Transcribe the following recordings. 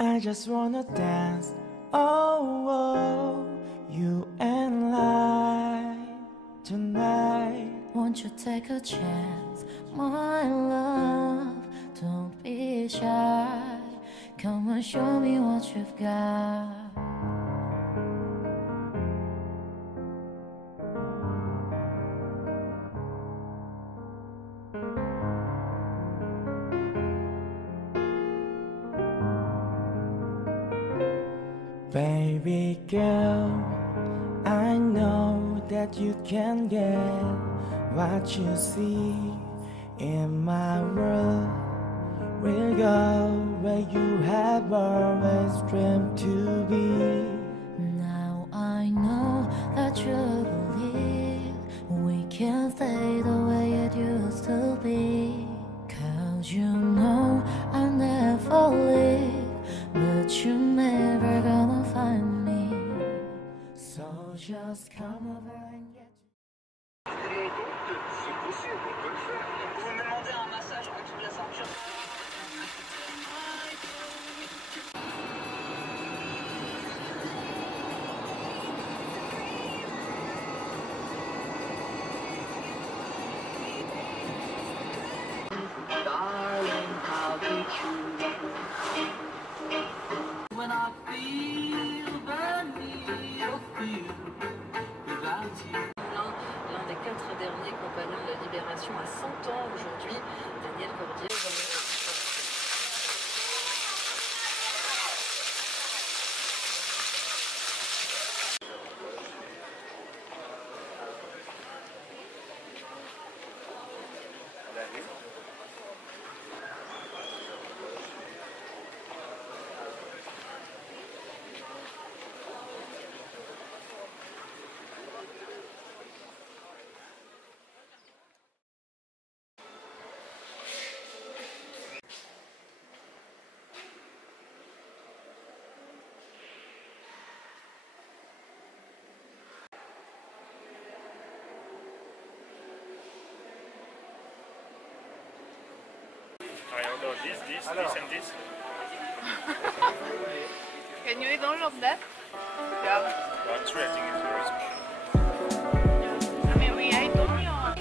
I just wanna dance, oh, oh, you and I tonight. Won't you take a chance, my love? Don't be shy. Come and show me what you've got. Baby girl, I know that you can get what you see in my world. We'll go where you have always dreamed to be. Now I know that you believe we can stay the way it used to be. 'Cause you know I'll never leave, but you're never gonna find me. So just come over and get C'est possible, on peut le faire. Vous me demandez un massage en dessous de la ceinture. Darling, I'll be true. When I feel the need of you without you. L'un des 4 derniers compagnons de la Libération à 100 ans aujourd'hui, Daniel Cordier. I order this and this. Can you eat all of that? Yeah. One, three, I think it's very small. I mean, we ate only on.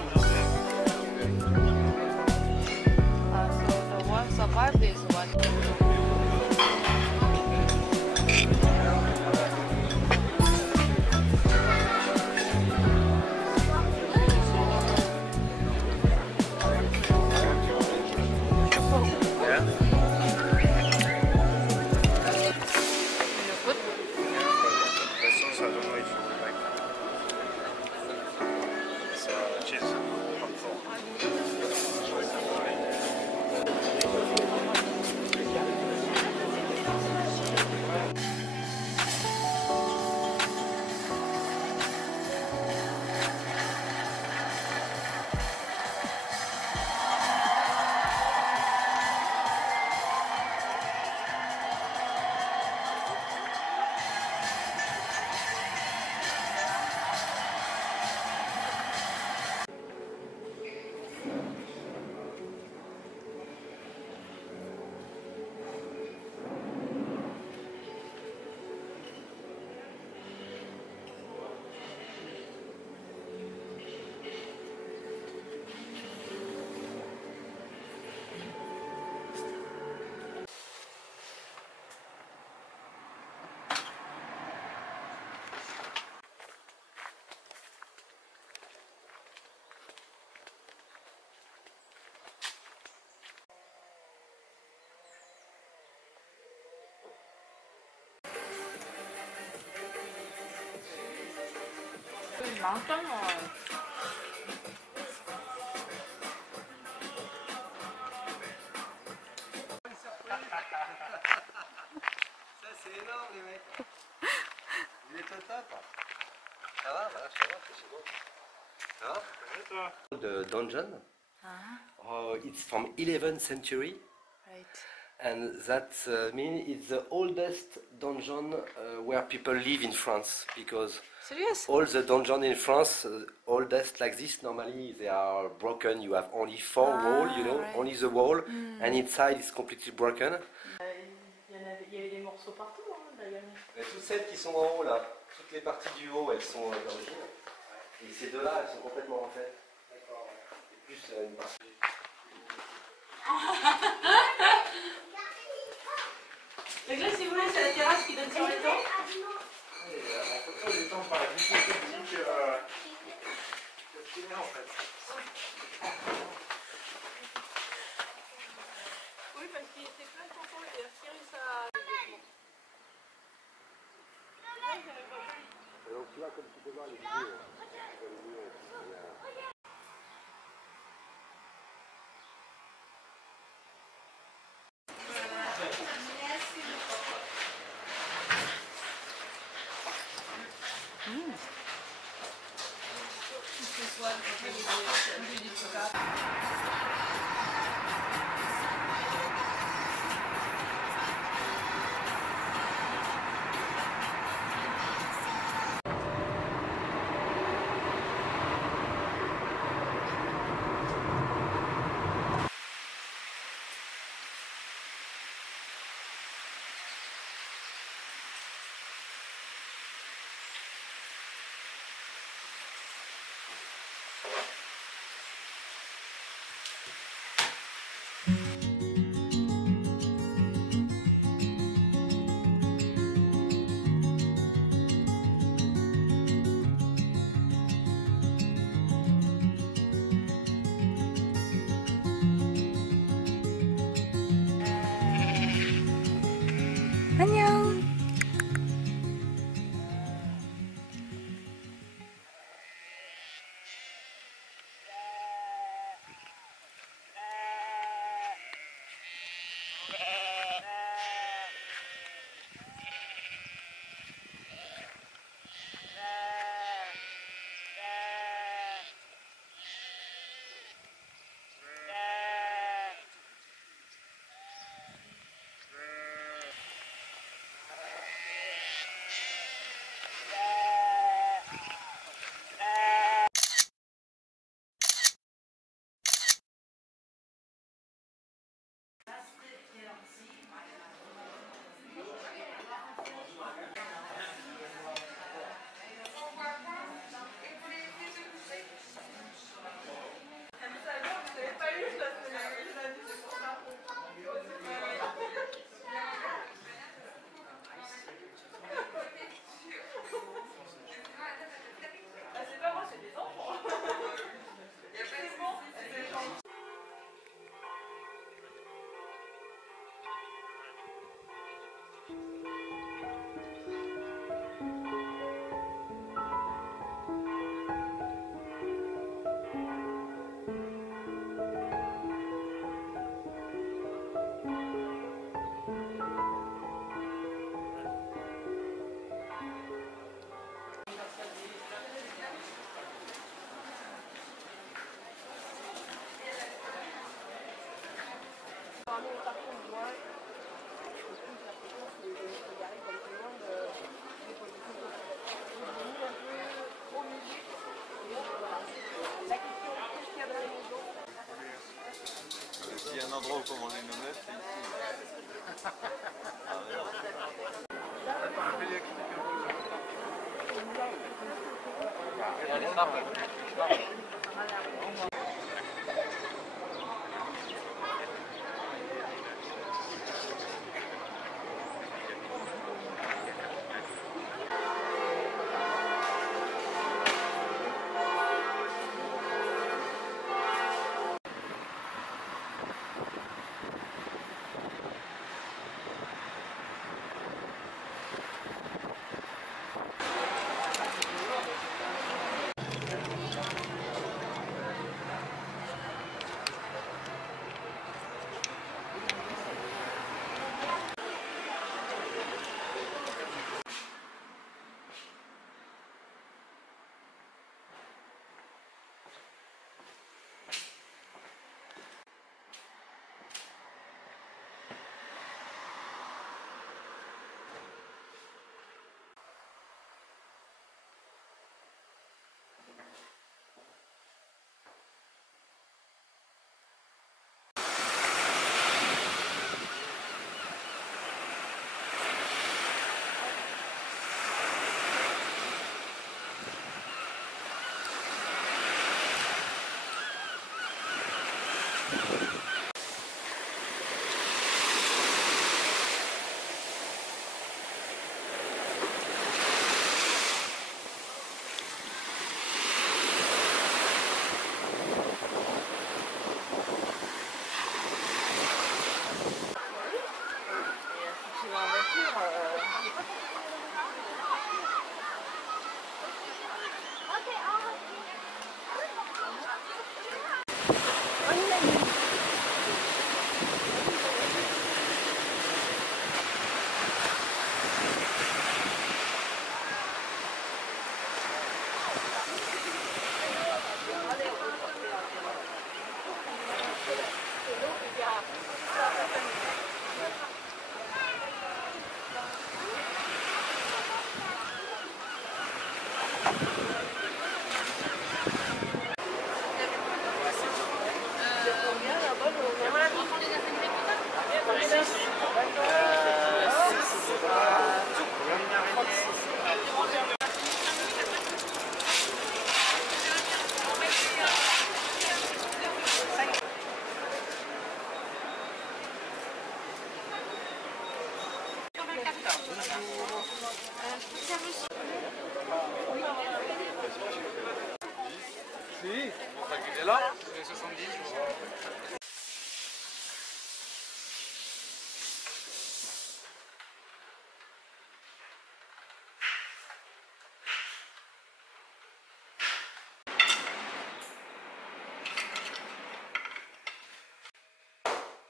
So the ones above this one. 많잖아. Ça c'est énorme les mecs. Il est au top. Ça va, voilà, ça va, c'est bon. Ça va? The dungeon. It's from 11th century. Right. And that means it's the oldest dungeon where people live in France, because Serious? all the dungeons in France, oldest like this, normally they are broken. You have only four walls, you know, right. only the wall, and inside is completely broken. Il y morceaux partout, hein, d'ailleurs. Mais toutes celles qui sont en haut là, toutes les parties du haut, elles sont d'origine. Et ces deux-là, elles sont complètement refaites. D'accord. Et plus une partie. Donc là, si vous voulez, c'est la terrasse qui donne sur les temps. En fonction du temps par la vitesse technique que tu mets en fait. Oui, parce qu'il était plein de chansons et il a retiré sa... Donc tu vois, comme tu peux voir les vidéos. 안녕. S'il y a un endroit où commander une omelette, c'est ici. Si, c'est pour ça qu'il est là. C'est 70.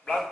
Blanc.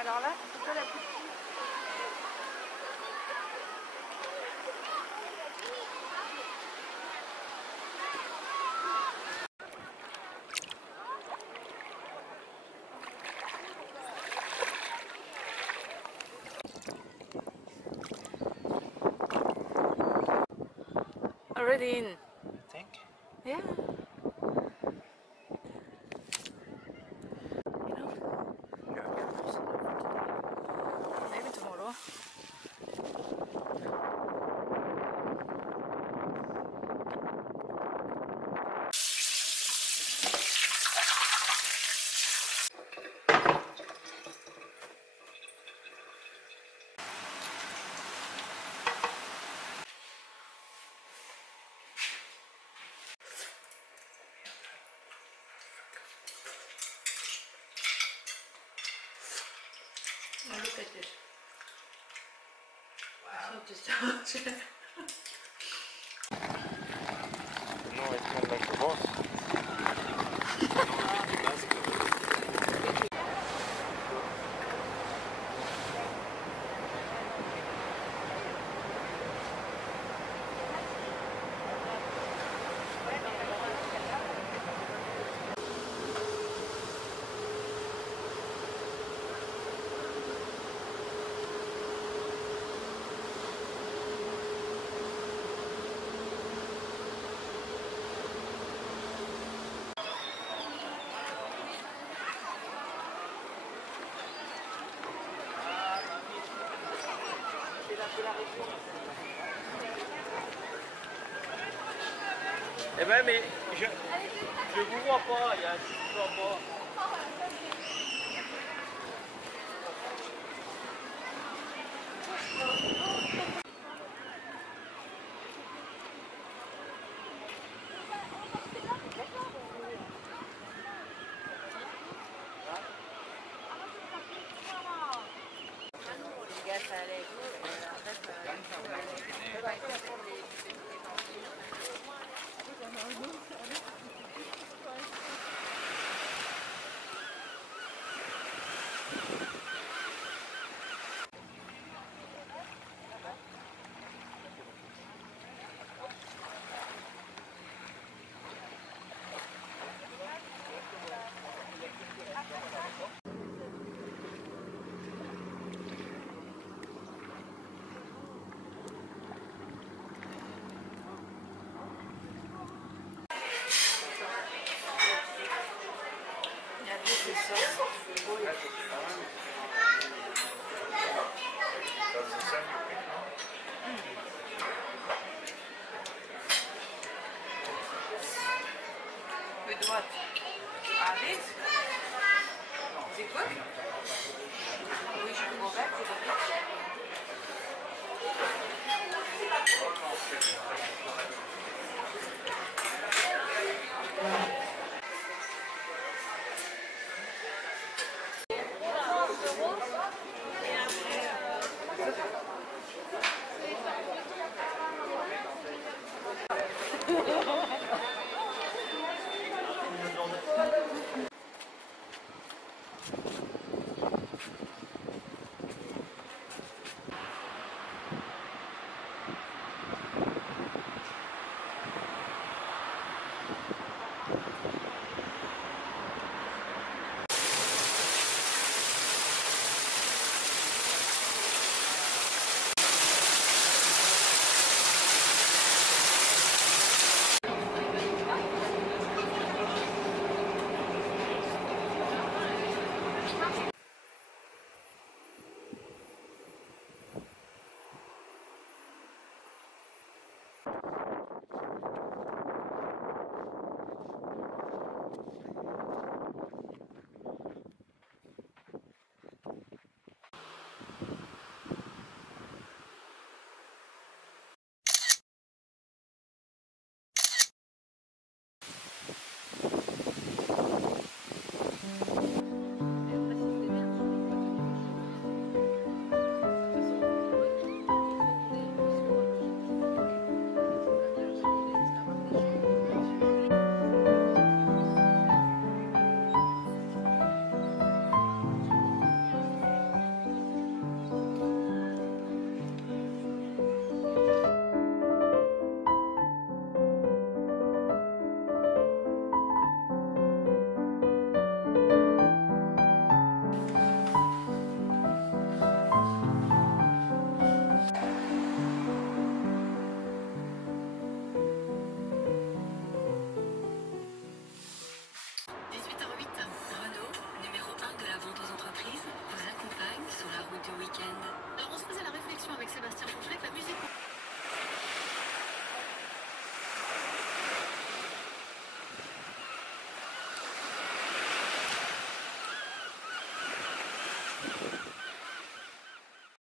Alors là, c'est quoi la petite? Already in. Think? Yeah. Maybe tomorrow. przecież. Co ty starczy? No, it's kind of like the boss. Eh ben, mais je vous vois pas, il y a un petit en bas. De droite. Allez. C'est quoi? Oui, je comprends pas, c'est pas bien.